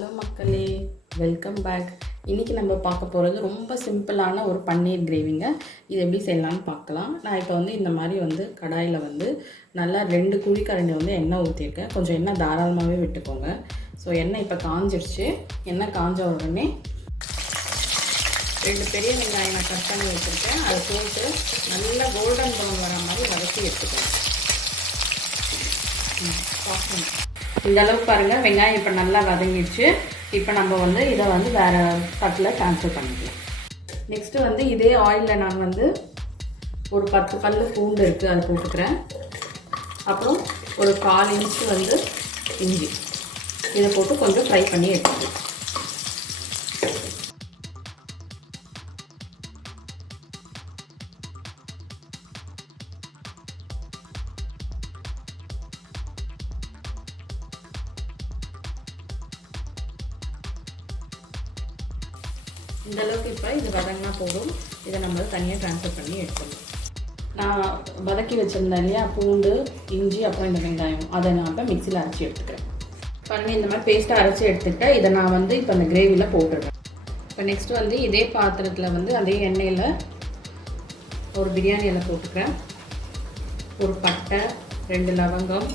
Hello மக்களே, welcome back. இன்றைக்கி நம்ம பார்க்க போகிறது ரொம்ப சிம்பிளான ஒரு பன்னீர் கிரேவிங்க. இது எப்படி செய்யலாம்னு பார்க்கலாம். நான் இப்போ இந்த மாதிரி கடாயில் நல்லா 2 குழிக்கரண்டி எண்ணெய் ஊற்றிருக்கேன். கொஞ்சம் எண்ணெய் தாராளமாகவே விட்டுக்கோங்க. ஸோ எண்ணெய் இப்போ காஞ்சிடுச்சு. எண்ணெய் காஞ்ச உடனே 2 பெரிய வெங்காயம் நான் கட் பண்ணி வச்சுருக்கேன். அதை போட்டு நல்லா கோல்டன் ப்ரௌன் வர மாதிரி வதக்கி எடுத்துக்கேன். இந்த அளவுக்கு பாருங்கள், வெங்காயம் இப்போ நல்லா வதங்கிடுச்சு. இப்போ நம்ம இதை வேறு தட்டில் ட்ரான்ஸ்ஃபர் பண்ணிக்கலாம். நெக்ஸ்ட்டு இதே ஆயிலில் நான் ஒரு 10 பல்லு பூண்டு இருக்குது, அதை போட்டுக்கிறேன். அப்புறம் ஒரு 1/4 இன்ச்சு இஞ்சி, இதை போட்டு கொஞ்சம் ஃப்ரை பண்ணி எடுத்துக்கலாம். இந்த அளவுக்கு இப்போ இது வதங்கினா போதும். இதை நம்ம தனியாக ட்ரான்ஸ்ஃபர் பண்ணி எடுத்துடலாம். நான் வதக்கி வச்சுருந்தேன் இல்லையா, பூண்டு, இஞ்சி, அப்புறம் இந்த வெங்காயம், அதை நான் இப்போ மிக்சியில் அரைச்சி எடுத்துக்கிறேன். பண்ணி இந்த மாதிரி பேஸ்ட்டாக அரைச்சி எடுத்துக்கிட்டேன். இதை நான் இப்போ அந்த கிரேவியில் போட்டுடுறேன். இப்போ நெக்ஸ்ட்டு இதே பாத்திரத்தில் அதே எண்ணெயில் ஒரு பிரியாணி இலை போட்டுக்கிறேன். ஒரு பட்டை, 2 லவங்கம்,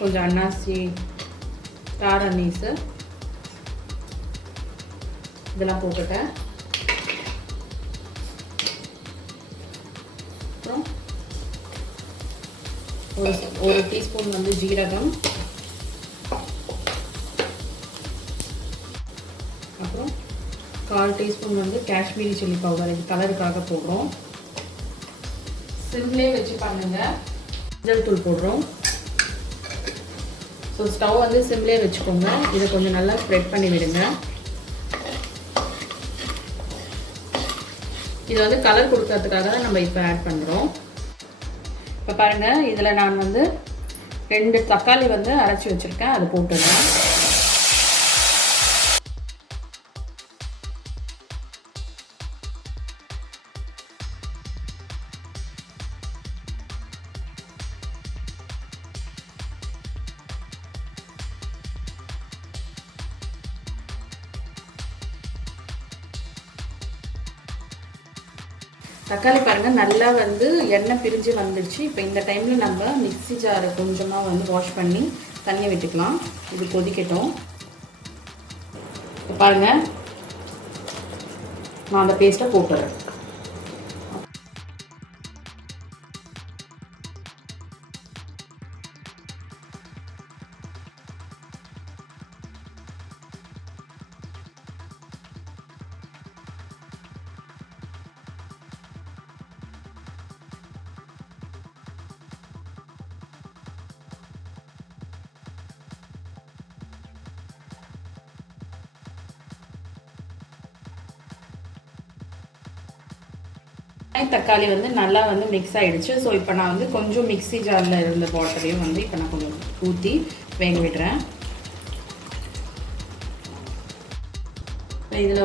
கொஞ்சம் அன்னாசி, ஸ்டார் அனீஸு, இதெல்லாம் போட்டுட்டேன். அப்புறம் ஒரு டீஸ்பூன் ஜீரகம், அப்புறம் 1/4 டீஸ்பூன் காஷ்மீரி சில்லி பவுடர், இது கலருக்காக போடுறோம். சிம்லேயே வச்சு பண்ணுங்க. மஞ்சள் தூள் போடுறோம். ஸோ ஸ்டவ் சிம்லேயே வச்சுக்கோங்க. இதை கொஞ்சம் நல்லா ஸ்ப்ரெட் பண்ணி விடுங்க. இது கலர் கொடுக்கறதுக்காக தான் நம்ம இப்போ ஆட் பண்ணுறோம். இப்போ பாருங்கள், இதில் நான் 2 தக்காளி அரைச்சி வச்சுருக்கேன், அதை போட்டுடுறேன். தக்காளி பாருங்கள் நல்லா எண்ணெய் பிரிஞ்சு வந்துடுச்சு. இப்போ இந்த டைமில் நம்ம மிக்ஸி ஜாரை கொஞ்சமாக வாஷ் பண்ணி தண்ணி விட்டுக்கலாம். இது கொதிக்கட்டும். இப்போ பாருங்கள், நான் அந்த பேஸ்ட்டை போட்டுறேன். தக்காளி நல்லா மிக்ஸ் ஆகிடுச்சு. ஸோ இப்போ நான் கொஞ்சம் மிக்ஸி ஜாரில் இருந்த வாட்டரையும் இப்போ நான் கொஞ்சம் ஊற்றி வேக விடுறேன். இதில்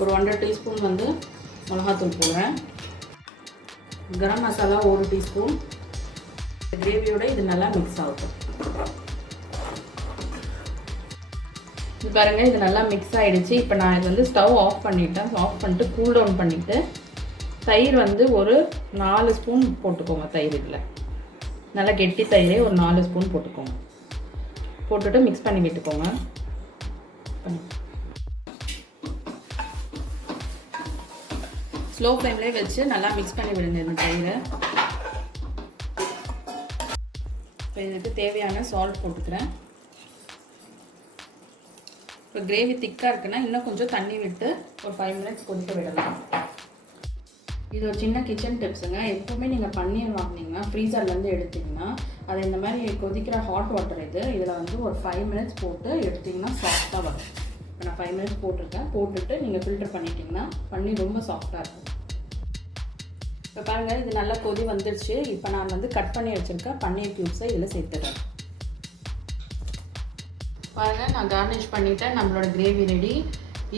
ஒரு 1/2 டீஸ்பூன் மிளகாத்தூள் போடுறேன். கரம் மசாலா 1 டீஸ்பூன். கிரேவியோட இது நல்லா மிக்ஸ் ஆகும். இது பாருங்கள், இது நல்லா மிக்ஸ் ஆகிடுச்சு. இப்போ நான் இது ஸ்டவ் ஆஃப் பண்ணிட்டேன். ஆஃப் பண்ணிட்டு கூல் டவுன் பண்ணிவிட்டு தயிர் ஒரு 4 ஸ்பூன் போட்டுக்கோங்க. தயிர் இதில் நல்லா கெட்டி தயிரே ஒரு 4 ஸ்பூன் போட்டுக்கோங்க. போட்டுட்டு மிக்ஸ் பண்ணி விட்டுக்கோங்க. ஸ்லோ ஃப்ளேம்லேயே வச்சு நல்லா மிக்ஸ் பண்ணி விடுங்க இந்த தயிரை. இப்போ இதுக்கு தேவையான சால்ட் போட்டுக்கிறேன். இப்போ கிரேவி திக்காக இருக்குன்னா இன்னும் கொஞ்சம் தண்ணி விட்டு ஒரு 5 மினிட்ஸ் கொதிக்க விடலாம். இது ஒரு சின்ன கிச்சன் டிப்ஸுங்க. எப்போவுமே நீங்கள் பன்னீர் வாங்கினீங்கன்னா ஃப்ரீசர்லேருந்து எடுத்திங்கன்னா அது இந்த மாதிரி கொதிக்கிற ஹாட் வாட்டர் இதில் ஒரு 5 மினிட்ஸ் போட்டு எடுத்திங்கன்னா சாஃப்டாக வரும். இப்போ நான் 5 மினிட்ஸ் போட்டிருக்கேன். போட்டுட்டு நீங்கள் ஃபில்டர் பண்ணிட்டீங்கன்னா பன்னீர் ரொம்ப சாஃப்டாக இருக்கும். இப்போ பாருங்கள், இது நல்லா கொதி வந்துடுச்சு. இப்போ நான் கட் பண்ணி வச்சுருக்கேன் பன்னீர் க்யூப்ஸை இதில் சேர்த்துறேன். பாருங்கள், நான் கார்னிஷ் பண்ணிவிட்டேன். நம்மளோட கிரேவி ரெடி.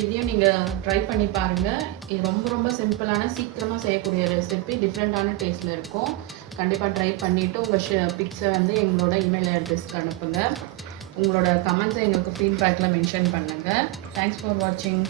இதையும் நீங்கள் ட்ரை பண்ணி பாருங்கள். இது ரொம்ப ரொம்ப சிம்பிளான, சீக்கிரமாக செய்யக்கூடிய ரெசிபி. டிஃப்ரெண்ட்டான டேஸ்ட்டில் இருக்கும். கண்டிப்பாக ட்ரை பண்ணிவிட்டு உங்கள் பிக்ஸை எங்களோட இமெயில் அட்ரஸ்க்கு அனுப்புங்க. உங்களோட கமெண்ட்ஸை எங்களுக்கு ஃபீட்பேக்கில் மென்ஷன் பண்ணுங்கள். தேங்க்ஸ் ஃபார் வாட்சிங்.